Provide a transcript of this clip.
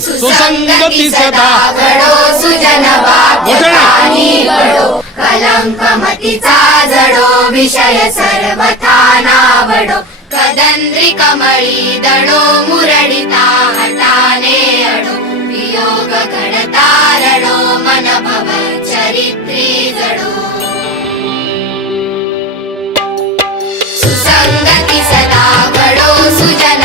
सुसंगती सदा घडो सुजन वाक्यकानी घडो कलंकमतीचा जडो विषय सर्वथा नावडो कदंद्री कमळी दडो मुरडिता हटाने अडो वियोग घडता रडो मन भव चरित्री जडो सुसंगती सदा घडो सुजन